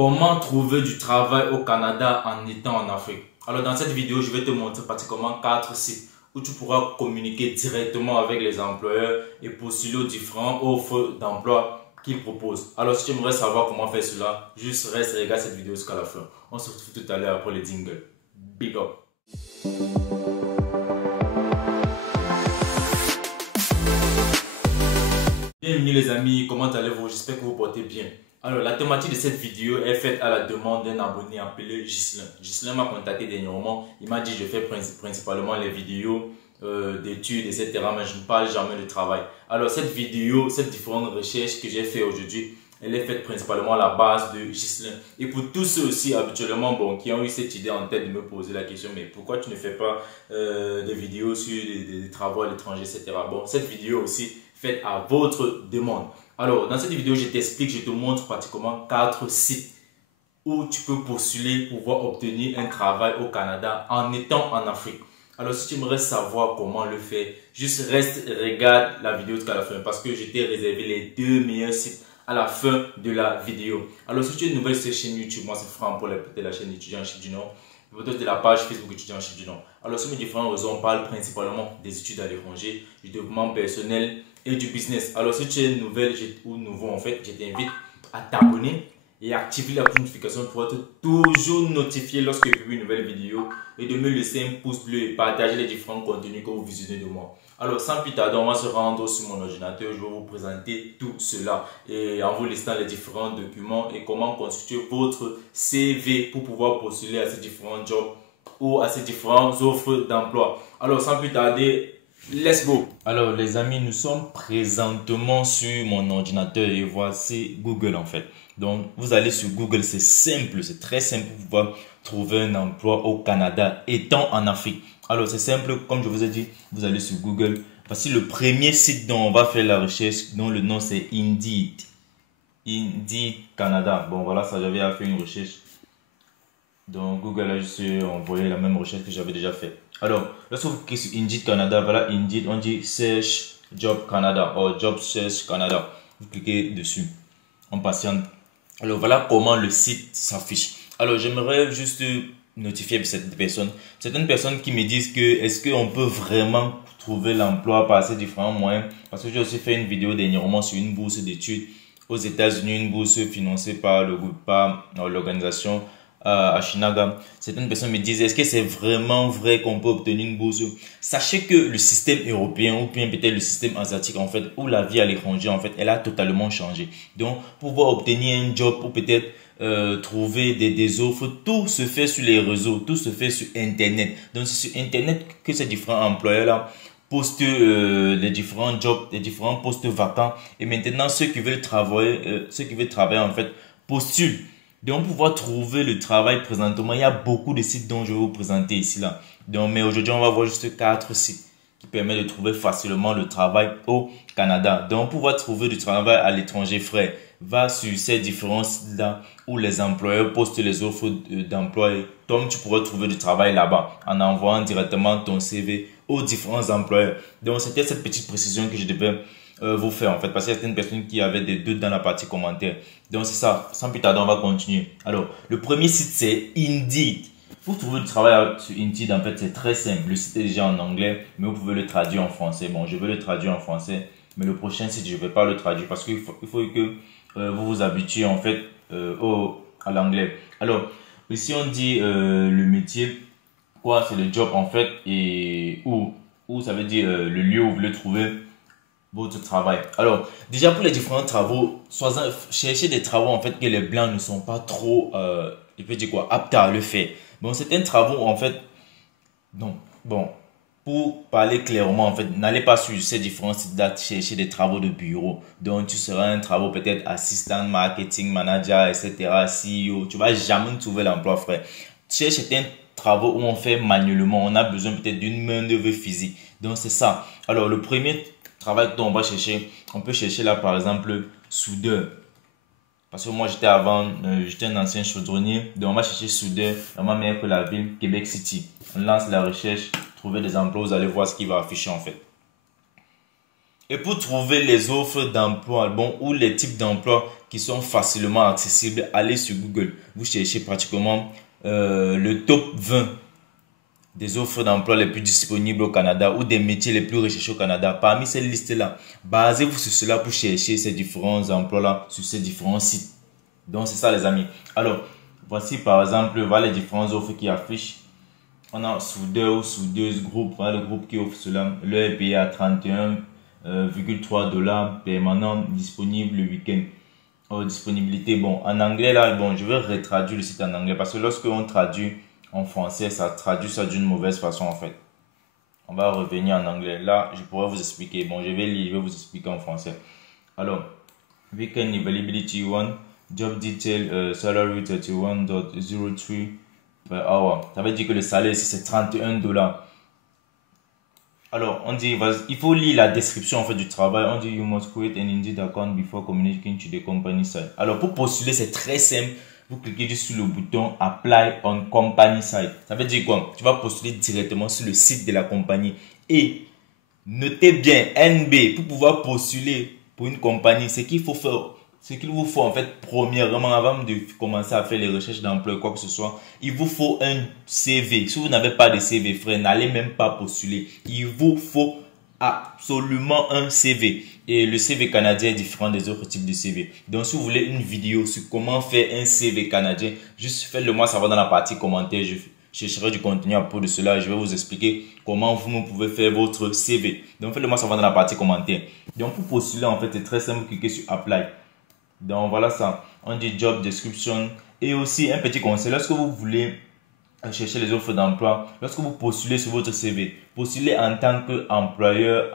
Comment trouver du travail au Canada en étant en Afrique? Alors dans cette vidéo, je vais te montrer pratiquement 4 sites où tu pourras communiquer directement avec les employeurs et postuler aux différentes offres d'emploi qu'ils proposent. Alors si tu aimerais savoir comment faire cela, juste reste et regarde cette vidéo jusqu'à la fin. On se retrouve tout à l'heure après le jingle. Big up! Bienvenue les amis, comment allez-vous? J'espère que vous portez bien. Alors la thématique de cette vidéo est faite à la demande d'un abonné appelé Ghislain. Ghislain m'a contacté dernièrement, il m'a dit je fais principalement les vidéos d'études etc. mais je ne parle jamais de travail. Alors cette vidéo, cette différente recherche que j'ai fait aujourd'hui, elle est faite principalement à la base de Ghislain. Et pour tous ceux aussi habituellement qui ont eu cette idée en tête de me poser la question, mais pourquoi tu ne fais pas des vidéos sur des travaux à l'étranger etc. Bon, cette vidéo aussi faite à votre demande. Alors, dans cette vidéo, je t'explique, je te montre pratiquement 4 sites où tu peux postuler pour pouvoir obtenir un travail au Canada en étant en Afrique. Alors, si tu aimerais savoir comment le faire, juste reste, regarde la vidéo jusqu'à la fin parce que je t'ai réservé les 2 meilleurs sites à la fin de la vidéo. Alors, si tu es nouvelle sur cette chaîne YouTube, moi c'est Franck pour la chaîne étudiant en Chine du Nord, de la page Facebook étudiant en Chine du Nord. Alors, sur mes différents réseaux, on parle principalement des études à l'étranger, du développement personnel et du business. Alors si tu es nouvelle ou nouveau en fait, je t'invite à t'abonner et activer la notification pour être toujours notifié lorsque je publie une nouvelle vidéo et de me laisser un pouce bleu et partager les différents contenus que vous visionnez de moi. Alors sans plus tarder, on va se rendre sur mon ordinateur, je vais vous présenter tout cela et en vous listant les différents documents et comment constituer votre CV pour pouvoir postuler à ces différents jobs ou à ces différentes offres d'emploi. Alors sans plus tarder, let's go! Alors les amis, nous sommes présentement sur mon ordinateur et voici Google en fait. Donc vous allez sur Google, c'est simple, c'est très simple pour pouvoir trouver un emploi au Canada étant en Afrique. Alors c'est simple, comme je vous ai dit, vous allez sur Google. Voici le premier site dont on va faire la recherche, dont le nom c'est Indeed. Indeed Canada. Bon voilà, ça j'avais fait une recherche. Donc Google a juste envoyé la même recherche que j'avais déjà fait. Alors, lorsque vous cliquez sur Indeed Canada, voilà Indeed, on dit Search Job Canada ou Job Search Canada. Vous cliquez dessus, on patiente. Alors voilà comment le site s'affiche. Alors j'aimerais juste notifier certaines personnes qui me disent que est-ce qu'on peut vraiment trouver l'emploi par ces différents moyens. Parce que j'ai aussi fait une vidéo dernièrement sur une bourse d'études aux États-Unis, une bourse financée par le groupe, par l'organisation à Shinaga. Certaines personnes me disent est-ce que c'est vraiment vrai qu'on peut obtenir une bourse? Sachez que le système européen ou bien peut-être le système asiatique en fait, où la vie à l'étranger en fait, elle a totalement changé. Donc pour pouvoir obtenir un job ou peut-être trouver des offres, tout se fait sur les réseaux, tout se fait sur internet. Donc c'est sur internet que ces différents employeurs là postent les différents jobs, les différents postes vacants et maintenant ceux qui veulent travailler en fait postulent. Donc, pour pouvoir trouver le travail présentement, il y a beaucoup de sites dont je vais vous présenter ici là. Donc, mais aujourd'hui, on va voir juste 4 sites qui permettent de trouver facilement le travail au Canada. Donc, pour pouvoir trouver du travail à l'étranger, frère, va sur ces différents sites là où les employeurs postent les offres d'emploi. Donc, tu pourras trouver du travail là-bas en envoyant directement ton CV aux différents employeurs. Donc, c'était cette petite précision que je devais vous faire en fait parce qu'il y a certaines personnes qui avaient des doutes dans la partie commentaire. Donc c'est ça, sans plus tarder on va continuer. Alors le premier site c'est Indeed. Pour trouver du travail sur Indeed en fait c'est très simple. Le site est déjà en anglais mais vous pouvez le traduire en français. Bon je vais le traduire en français mais le prochain site je ne vais pas le traduire parce qu'il faut que vous vous habituez en fait à l'anglais. Alors ici on dit le métier, quoi c'est le job en fait et où ça veut dire le lieu où vous voulez trouver votre travail. Alors, déjà pour les différents travaux, cherchez des travaux en fait que les blancs ne sont pas trop, je peux dire quoi, aptes à le faire. Bon, certains travaux en fait, donc, bon, pour parler clairement en fait, n'allez pas sur ces différents sites là chercher des travaux de bureau. Donc, tu seras un travail peut-être assistant, marketing, manager, etc., CEO. Tu vas jamais trouver l'emploi, frère. Cherche certains travaux où on fait manuellement. On a besoin peut-être d'une main d'œuvre physique. Donc, c'est ça. Alors, le premier travail dont on va chercher, on peut chercher là par exemple soudeur. Parce que moi j'étais j'étais un ancien chaudronnier. Donc on va chercher soudeur, on va mettre la ville Québec City. On lance la recherche, trouver des emplois, vous allez voir ce qui va afficher en fait. Et pour trouver les offres d'emploi, bon, ou les types d'emplois qui sont facilement accessibles, allez sur Google. Vous cherchez pratiquement le top 20 des offres d'emploi les plus disponibles au Canada ou des métiers les plus recherchés au Canada. Parmi ces listes-là, basez-vous sur cela pour chercher ces différents emplois-là sur ces différents sites. Donc, c'est ça les amis. Alors, voici par exemple voilà les différentes offres qui affichent. On a soudeur ou soudeuse groupe, voilà le groupe qui offre cela. Le est payé à 31,3 $ permanent, disponible le week-end. Disponibilité, bon, en anglais là, bon, je vais retraduire le site en anglais parce que lorsque on traduit en français, ça traduit ça d'une mauvaise façon en fait. On va revenir en anglais. Là, je pourrais vous expliquer. Bon, je vais lire, je vais vous expliquer en français. Alors, weekend availability 1, job detail, salary 31,03 per hour. Ça veut dire que le salaire ici c'est 31 $. Alors, on dit, il faut lire la description en fait du travail. On dit, you must create an Indeed account before communicating to the company site. Alors, pour postuler, c'est très simple. Vous cliquez juste sur le bouton Apply on Company Site. Ça veut dire quoi? Tu vas postuler directement sur le site de la compagnie. Et notez bien, NB, pour pouvoir postuler pour une compagnie, ce qu'il faut faire, ce qu'il vous faut en fait, premièrement, avant de commencer à faire les recherches d'emploi, quoi que ce soit, il vous faut un CV. Si vous n'avez pas de CV, frère, n'allez même pas postuler. Il vous faut absolument un CV. Et le CV canadien est différent des autres types de CV. Donc, si vous voulez une vidéo sur comment faire un CV canadien, juste faites-le moi savoir dans la partie commentaires. Je chercherai du contenu à propos de cela. Je vais vous expliquer comment vous pouvez faire votre CV. Donc, faites-le moi savoir dans la partie commentaires. Donc, pour postuler, en fait, c'est très simple. Cliquez sur Apply. Donc, voilà ça. On dit Job Description. Et aussi, un petit conseil. Lorsque vous voulez chercher les offres d'emploi, lorsque vous postulez sur votre CV, postulez en tant qu'employeur,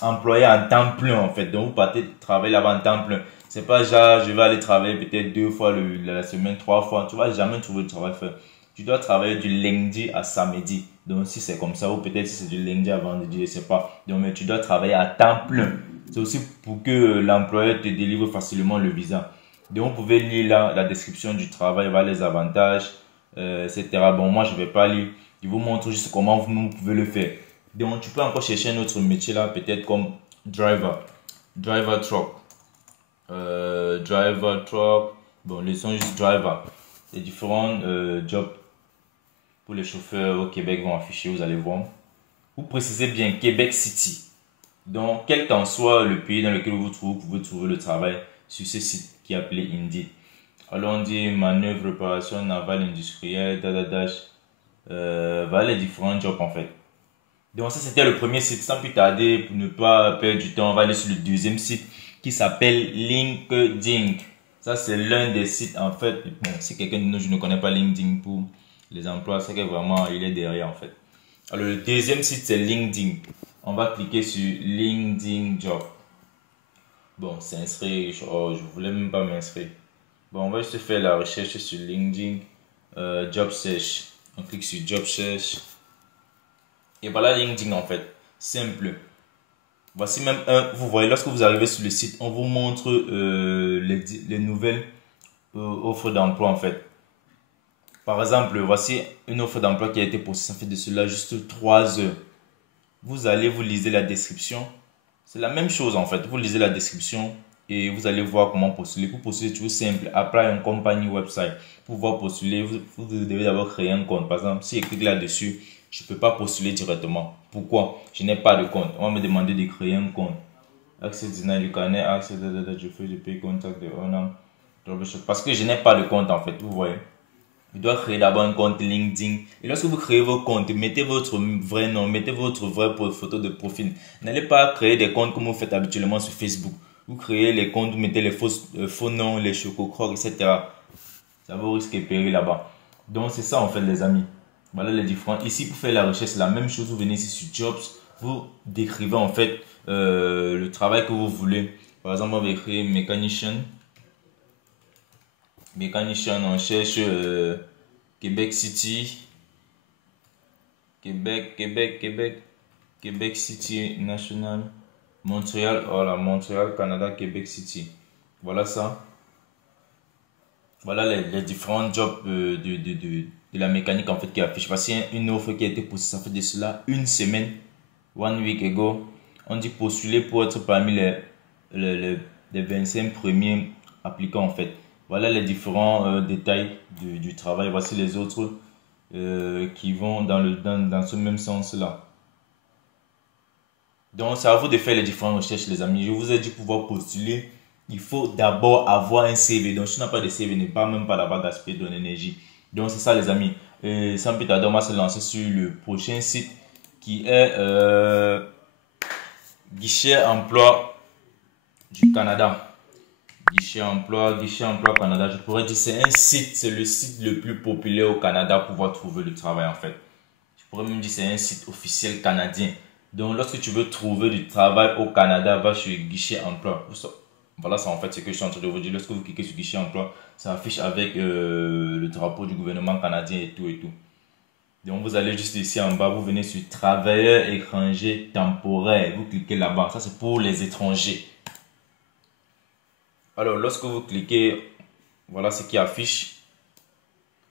employé en temps plein en fait. Donc vous partez travailler là-bas en temps plein. C'est pas genre je vais aller travailler peut-être 2 fois la semaine, 3 fois. Tu vas jamais trouver de travail faire. Tu dois travailler du lundi à samedi. Donc si c'est comme ça, ou peut-être si c'est du lundi à vendredi, je sais pas. Donc mais tu dois travailler à temps plein. C'est aussi pour que l'employeur te délivre facilement le visa. Donc vous pouvez lire là la description du travail, voilà les avantages, etc. Bon, moi, je ne vais pas lire. Je vous montre juste comment vous pouvez le faire. Donc, tu peux encore chercher un autre métier là, peut-être comme driver. Driver truck. Driver truck. Bon, les sont juste driver. Les différents jobs pour les chauffeurs au Québec vont afficher, vous allez voir. Vous précisez bien Québec City. Donc, quel qu'en soit le pays dans lequel vous vous trouvez, vous pouvez trouver le travail sur ce site qui est appelé Indeed. Alors on dit manœuvre, réparation navale industrielle, voilà les différents jobs en fait. Donc ça c'était le premier site. Sans plus tarder, pour ne pas perdre du temps, on va aller sur le deuxième site qui s'appelle LinkedIn. Ça c'est l'un des sites en fait. Bon, si quelqu'un de nous je ne connais pas LinkedIn pour les emplois, c'est que vraiment il est derrière en fait. Alors le deuxième site c'est LinkedIn. On va cliquer sur LinkedIn Job. Bon, s'inscrire, je voulais même pas m'inscrire. Bon, on va juste faire la recherche sur LinkedIn, Job Search. On clique sur Job Search. Et voilà LinkedIn en fait. Simple. Voici même un. Vous voyez, lorsque vous arrivez sur le site, on vous montre les nouvelles offres d'emploi en fait. Par exemple, voici une offre d'emploi qui a été postée. Ça fait de cela juste 3 heures. Vous allez, vous lisez la description. C'est la même chose en fait. Vous lisez la description et vous allez voir comment postuler. Pour postuler, c'est toujours simple. Apply un company website. Pour pouvoir postuler, vous devez d'abord créer un compte. Par exemple, si je clique là-dessus, je ne peux pas postuler directement. Pourquoi? Je n'ai pas de compte. On va me demander de créer un compte. Access denied, you can access, je fais le pay contact de owner. Parce que je n'ai pas de compte en fait. Vous voyez. Vous devez créer d'abord un compte LinkedIn. Et lorsque vous créez vos comptes, mettez votre vrai nom, mettez votre vraie photo de profil. N'allez pas créer des comptes comme vous faites habituellement sur Facebook. Vous créez les comptes, vous mettez les faux noms, les chococrocs, etc. Ça vous risque de périr là-bas. Donc c'est ça en fait les amis. Voilà les différents. Ici pour faire la recherche, c'est la même chose. Vous venez ici sur Jobs. Vous décrivez en fait le travail que vous voulez. Par exemple, on va écrire mécanicien. Mécanicien, on cherche Québec City, Québec City National, Montréal, voilà, Montréal, Canada, Québec City. Voilà ça. Voilà les différents jobs de la mécanique en fait qui affichent. Voici une offre qui a été postée, ça fait de cela une semaine, 1 week ago. On dit postuler pour être parmi les 25 premiers appliquer en fait. Voilà les différents détails du travail. Voici les autres qui vont dans ce même sens-là. Donc, c'est à vous de faire les différentes recherches, les amis. Je vous ai dit pouvoir postuler. Il faut d'abord avoir un CV. Donc, si tu n'as pas de CV, ne pas même pas d'avoir gaspillé ton énergie. Donc, c'est ça, les amis. Sans plus tarder, on va se lancer sur le prochain site qui est Guichet Emploi du Canada. Guichet Emploi Canada. Je pourrais dire c'est un site, c'est le site le plus populaire au Canada pour pouvoir trouver le travail en fait. Je pourrais même dire c'est un site officiel canadien. Donc lorsque tu veux trouver du travail au Canada, va sur Guichet Emploi. Voilà, c'est en fait ce que je suis en train de vous dire. Lorsque vous cliquez sur Guichet Emploi, ça affiche avec le drapeau du gouvernement canadien et tout et tout. Donc vous allez juste ici en bas, vous venez sur travailleurs étrangers temporaires. Vous cliquez là-bas. Ça c'est pour les étrangers. Alors lorsque vous cliquez, voilà ce qui affiche.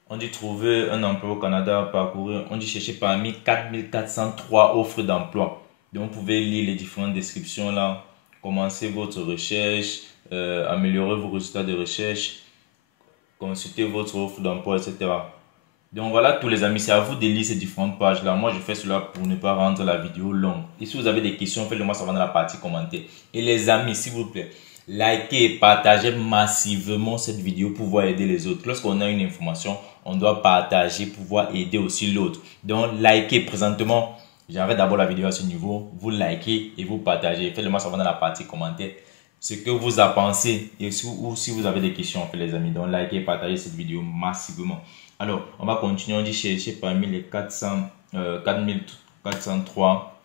On dit trouver un emploi au Canada, parcourir. On dit chercher parmi 4403 offres d'emploi. Donc vous pouvez lire les différentes descriptions là. Commencez votre recherche, améliorer vos résultats de recherche, consulter votre offre d'emploi, etc. Donc voilà tous les amis, c'est à vous de lire ces différentes pages là. Moi je fais cela pour ne pas rendre la vidéo longue. Et si vous avez des questions, faites-le moi savoir dans la partie commentaires. Et les amis, s'il vous plaît, likez et partagez massivement cette vidéo pour pouvoir aider les autres. Lorsqu'on a une information, on doit partager pour pouvoir aider aussi l'autre. Donc likez présentement. J'arrête d'abord la vidéo à ce niveau. Vous likez et vous partagez. Faites-le moi savoir dans la partie commentaires ce que vous en pensez et ou si vous avez des questions en fait les amis. Donc likez et partagez cette vidéo massivement. Alors, on va continuer. On dit chercher parmi les 4403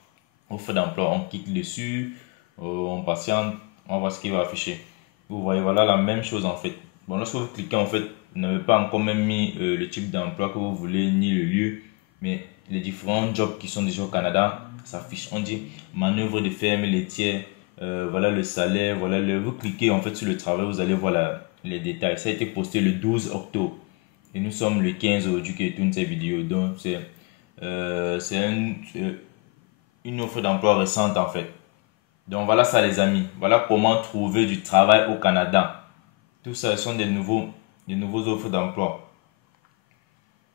offres d'emploi. On clique dessus, on patiente, on voit ce qui va afficher. Vous voyez, voilà la même chose en fait. Bon, lorsque vous cliquez en fait, vous n'avez pas encore même mis le type d'emploi que vous voulez ni le lieu, mais les différents jobs qui sont déjà au Canada s'affichent. On dit manœuvre de ferme laitière, voilà le salaire, voilà le. Vous cliquez en fait sur le travail, vous allez voir les détails. Ça a été posté le 12 octobre. Et nous sommes le 15 aujourd'hui que tourne cette vidéo. Donc, c'est une offre d'emploi récente en fait. Donc, voilà ça les amis. Voilà comment trouver du travail au Canada. Tout ça, ce sont des nouveaux offres d'emploi.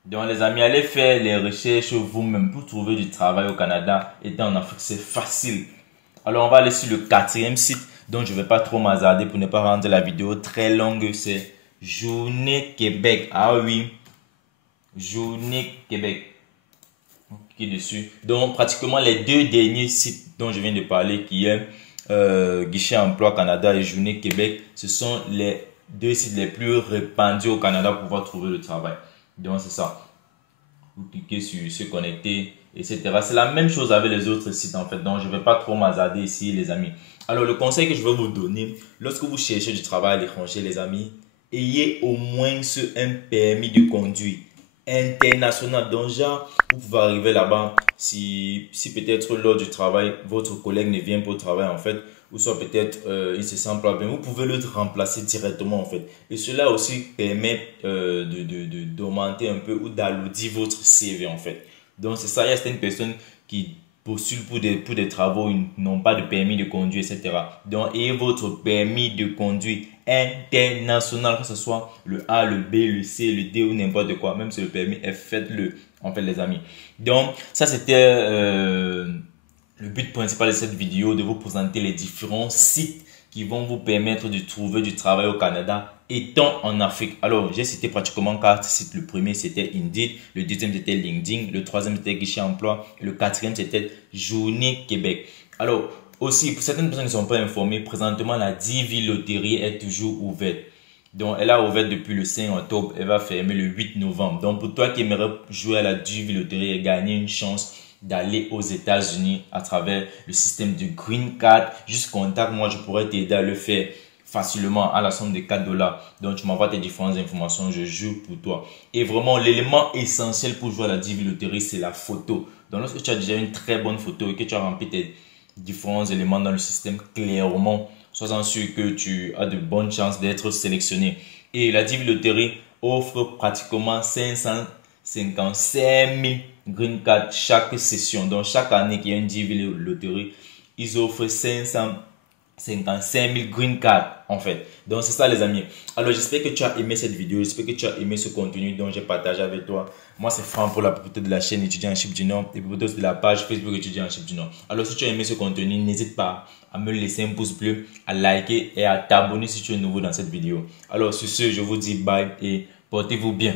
Donc, les amis, allez faire les recherches vous-même pour trouver du travail au Canada. Étant en Afrique, c'est facile. Alors, on va aller sur le quatrième site. Donc, je ne vais pas trop m'hasarder pour ne pas rendre la vidéo très longue. C'est Journée Québec. Ah oui, Journée Québec. Cliquez dessus. Donc, pratiquement les deux derniers sites dont je viens de parler, qui est Guichet Emploi Canada et Journée Québec, ce sont les deux sites les plus répandus au Canada pour pouvoir trouver le travail. Donc, c'est ça. Vous cliquez sur se connecter, etc. C'est la même chose avec les autres sites en fait. Donc, je ne vais pas trop m'hasarder ici, les amis. Alors, le conseil que je vais vous donner, lorsque vous cherchez du travail à l'étranger, les amis, ayez au moins un permis de conduire international. Donc, genre, vous pouvez arriver là-bas, si peut-être lors du travail, votre collègue ne vient pas au travail en fait, ou soit peut-être il se sent pas bien, vous pouvez le remplacer directement en fait. Et cela aussi permet d'augmenter un peu ou d'alourdir votre CV en fait. Donc, c'est ça, il y a certaines personnes qui postulent pour des travaux, ils n'ont pas de permis de conduire, etc. Donc, ayez votre permis de conduire international, que ce soit le A, le B, le C, le D ou n'importe quoi, même si le permis est, faites-le, en fait, les amis. Donc, ça, c'était le but principal de cette vidéo, de vous présenter les différents sites qui vont vous permettre de trouver du travail au Canada étant en Afrique. Alors, j'ai cité pratiquement 4 sites. Le premier, c'était Indeed. Le deuxième, c'était LinkedIn. Le troisième, c'était Guichet Emploi. Et le quatrième, c'était Journée Québec. Alors, aussi, pour certaines personnes qui ne sont pas informées, présentement, la Divi Loterie est toujours ouverte. Donc, elle a ouvert depuis le 5 octobre. Elle va fermer le 8 novembre. Donc, pour toi qui aimerais jouer à la Divi Loterie et gagner une chance d'aller aux États-Unis à travers le système de Green Card, juste contacte moi, je pourrais t'aider à le faire facilement à la somme de 4 dollars. Donc, tu m'envoies tes différentes informations, je joue pour toi. Et vraiment, l'élément essentiel pour jouer à la Divi Loterie, c'est la photo. Donc, lorsque tu as déjà une très bonne photo et que tu as rempli tes différents éléments dans le système clairement, sois-en sûr que tu as de bonnes chances d'être sélectionné. Et la Divi Loterie offre pratiquement 555 000 Green Card chaque session. Donc, chaque année qu'il y a une Divi Loterie, ils offrent 555 55 000 green cards en fait. Donc c'est ça les amis. Alors j'espère que tu as aimé cette vidéo, j'espère que tu as aimé ce contenu dont j'ai partagé avec toi. Moi c'est Franck pour la propriété de la chaîne Étudiant en Chypre du Nord et pour de la page Facebook Étudiant en Chypre du Nord. Alors si tu as aimé ce contenu, n'hésite pas à me laisser un pouce bleu, à liker et à t'abonner si tu es nouveau dans cette vidéo. Alors sur ce, je vous dis bye et portez-vous bien.